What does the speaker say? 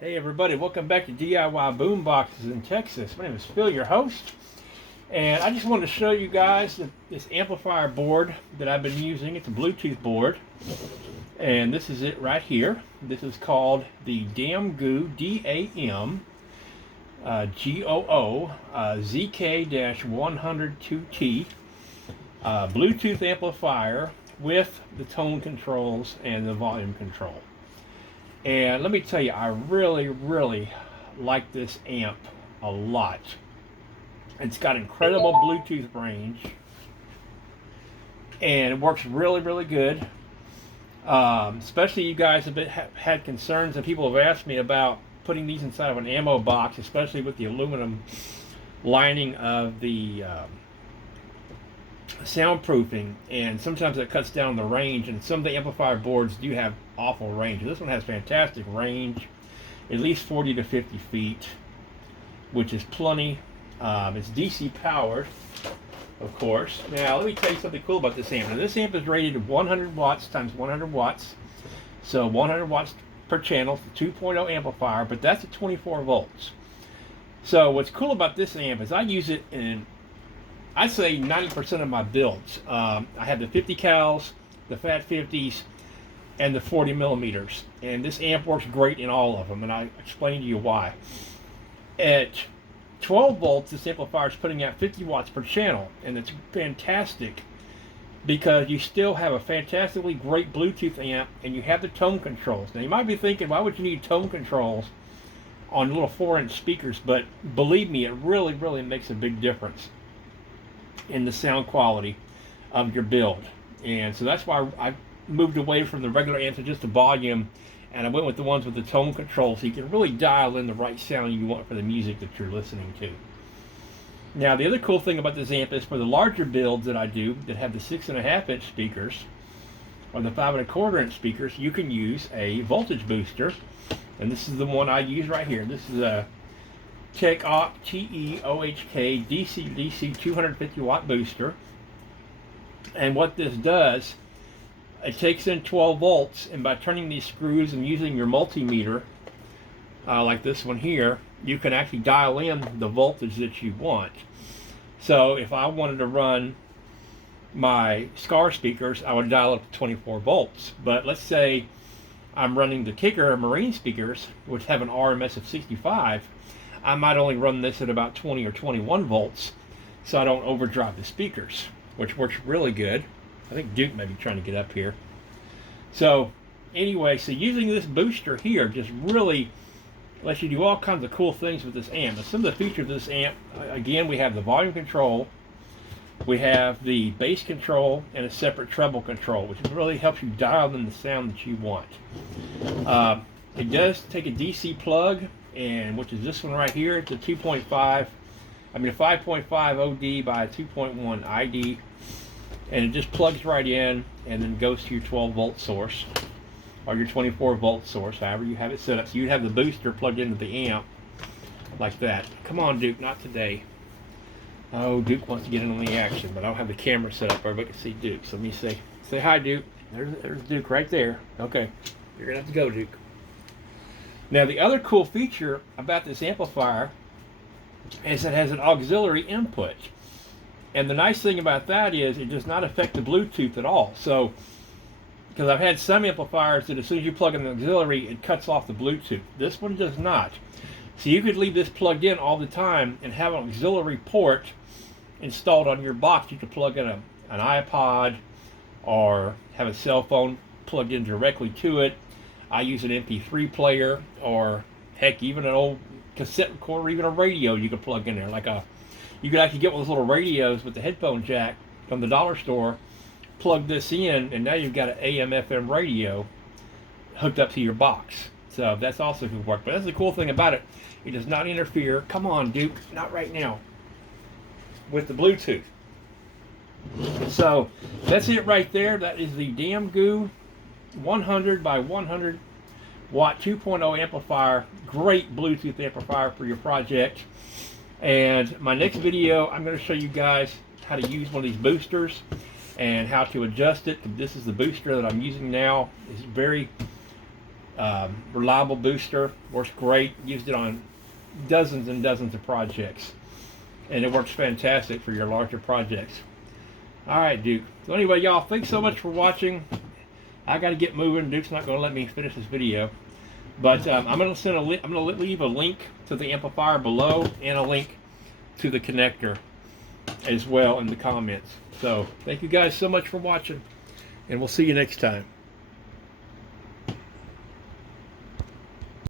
Hey everybody, welcome back to DIY Boomboxes in Texas. My name is Phil, your host, and I just wanted to show you guys this amplifier board that I've been using. It's a Bluetooth board, and this is it right here. This is called the Damgoo DAM GOO ZK-102T Bluetooth amplifier with the tone controls and the volume control. And let me tell you, I really like this amp a lot. It's got incredible Bluetooth range, and it works really good. Especially you guys have had concerns, and people have asked me about putting these inside of an ammo box, especially with the aluminum lining of the soundproofing, and sometimes it cuts down the range, and some of the amplifier boards do have awful range. This one has fantastic range, at least 40 to 50 feet, which is plenty. It's DC powered, of course. Now let me tell you something cool about this amp. Now this amp is rated 100 watts times 100 watts, so 100 watts per channel. It's a 2.0 amplifier, but that's at 24 volts. So what's cool about this amp is I use it in, I'd say 90% of my builds. I have the 50 cals, the Fat 50s, and the 40 millimeters. And this amp works great in all of them, and I explain to you why. At 12 volts, this amplifier is putting out 50 watts per channel, and it's fantastic because you still have a fantastically great Bluetooth amp, and you have the tone controls. Now you might be thinking, why would you need tone controls on little 4-inch speakers? But believe me, it really makes a big difference in the sound quality of your build. And so that's why I moved away from the regular amps to just the volume, and I went with the ones with the tone control, so you can really dial in the right sound you want for the music that you're listening to. Now the other cool thing about this amp is for the larger builds that I do that have the 6.5-inch speakers or the 5.25-inch speakers, you can use a voltage booster, and this is the one I use right here. This is a TechOhk TEOHK DC 250 watt booster, and what this does, it takes in 12 volts, and by turning these screws and using your multimeter like this one here, you can actually dial in the voltage that you want. So if I wanted to run my Scar speakers, I would dial up to 24 volts. But let's say I'm running the Kicker Marine speakers, which have an RMS of 65, I might only run this at about 20 or 21 volts, so I don't overdrive the speakers, which works really good. I think Duke may be trying to get up here. So anyway, so using this booster here just really lets you do all kinds of cool things with this amp. And some of the features of this amp, again, we have the volume control, we have the bass control, and a separate treble control, which really helps you dial in the sound that you want. It does take a DC plug, and which is this one right here. It's a 5.5 OD by a 2.1 ID, and it just plugs right in and then goes to your 12 volt source or your 24 volt source, however you have it set up. So you'd have the booster plugged into the amp like that. Come on, Duke, not today. Oh, Duke wants to get in on the action, but I don't have the camera set up where everybody can see Duke. So let me say hi, Duke. There's Duke right there. Okay, you're gonna have to go, Duke. Now the other cool feature about this amplifier is it has an auxiliary input. And the nice thing about that is it does not affect the Bluetooth at all. So, because I've had some amplifiers that as soon as you plug in the auxiliary, it cuts off the Bluetooth. This one does not. So you could leave this plugged in all the time and have an auxiliary port installed on your box. You could plug in an iPod or have a cell phone plugged in directly to it. I use an MP3 player, or heck, even an old cassette recorder, or even a radio you could plug in there. You could actually get one of those little radios with the headphone jack from the dollar store, plug this in, and now you've got an AM/FM radio hooked up to your box. So that's also could work. But that's the cool thing about it. It does not interfere. Come on, Duke, not right now, with the Bluetooth. So that's it right there. That is the Damgoo 100 by 100 watt 2.0 amplifier. Great Bluetooth amplifier for your project. And my next video, I'm going to show you guys how to use one of these boosters and how to adjust it. This is the booster that I'm using now. It's very Reliable booster, works great. Used it on dozens and dozens of projects, and it works fantastic for your larger projects. All right, Duke. So anyway, y'all, thanks so much for watching. I got to get moving. Duke's not going to let me finish this video, but I'm going to leave a link to the amplifier below and a link to the connector as well in the comments. So thank you guys so much for watching, and we'll see you next time.